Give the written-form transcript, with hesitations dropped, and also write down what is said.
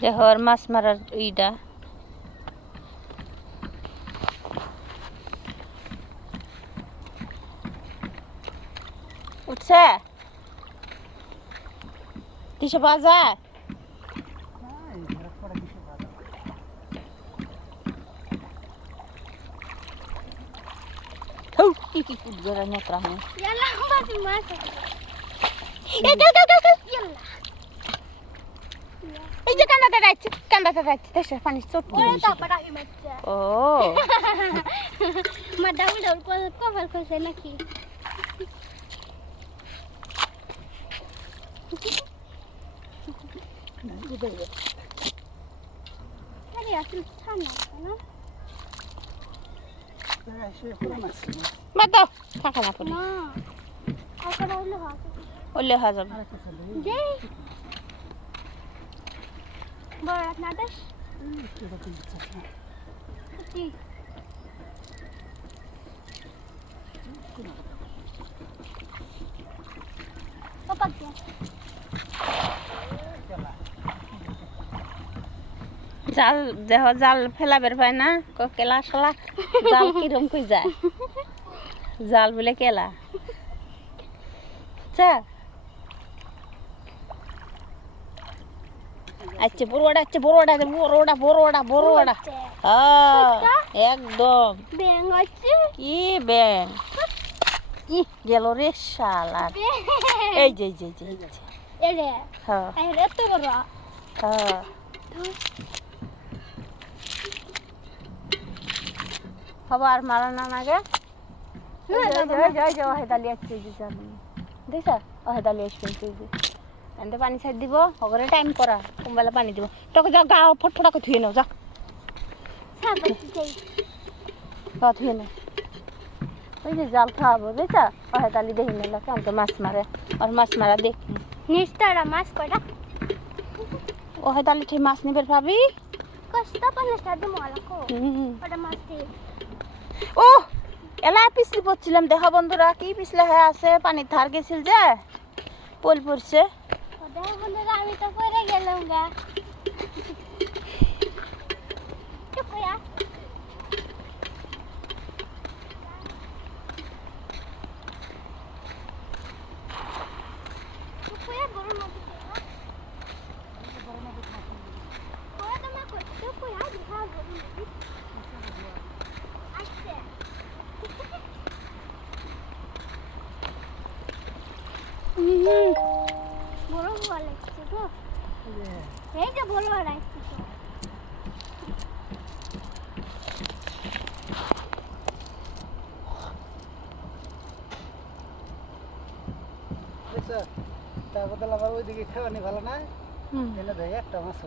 দেখো আর মাছ মারার ইটা উঠছে কিসে বাজা কি কি কুদগরা নেত্রা হয় এই যে কান্দাতে যাচ্ছে দেশে পানি চটকি ও মা ডাউল ডাউল কভার করছে নাকি আরে আসলে ছানা না মাতো থাকা না পড়ি না আকার ওলে হাজার যে বড় না দেশ কি পাপা কি জাল দেহ জাল ফেলা বের পায় না কেলা শালা জাল কিরম কই যায় জাল বলে কেলা আচ্ছা আচ্ছা বড়োটা একদম ব্যাং আছে কি ব্যাং কি গেল রে শালা এই যে এরে হ্যাঁ এরে তো বড় হ্যাঁ খবর মারা না নাগে দালি আসছে দেখছ দালি আসবে এনতে পানি ছাড় দিব হগরে টাইম করা কোনবেলা পানি দিব তোকে যাও গা ফটফটাকে ধুয়ে নাও যা গা ধুয়ে নাও ওই যে জাল খাওয়াবো বুঝছ দালি দেখি নিল কেমন মাছ মারে আর মাছ মারা দেখ নিস্তারা মাছ কয়টা দালি ঠিক মাছ নিবে পাবি কষ্ট পালে সাথে মালাকো ওটা মাছ দিয়ে ও এলা পিছলি পড়ছিলাম দেখো বন্ধুরা কি পিছলে হয়ে আছে পানির ধার গেছিল যে পোল পড়ছে দেখো বন্ধুরা আমি তো পড়ে গেলাম গা চুপ কয়া চুপ কয়া বড় নদী বড় নদী বড় তো না কই চুপ কয়া দেখা বড় নদী আচ্ছা বড় বড় লাগছে তো এই যে বড় বড় লাগছে তো তারপর তাহলে আবার ওইদিকে খাওয়ানি ভালো না এনে দেয় একটা মাছ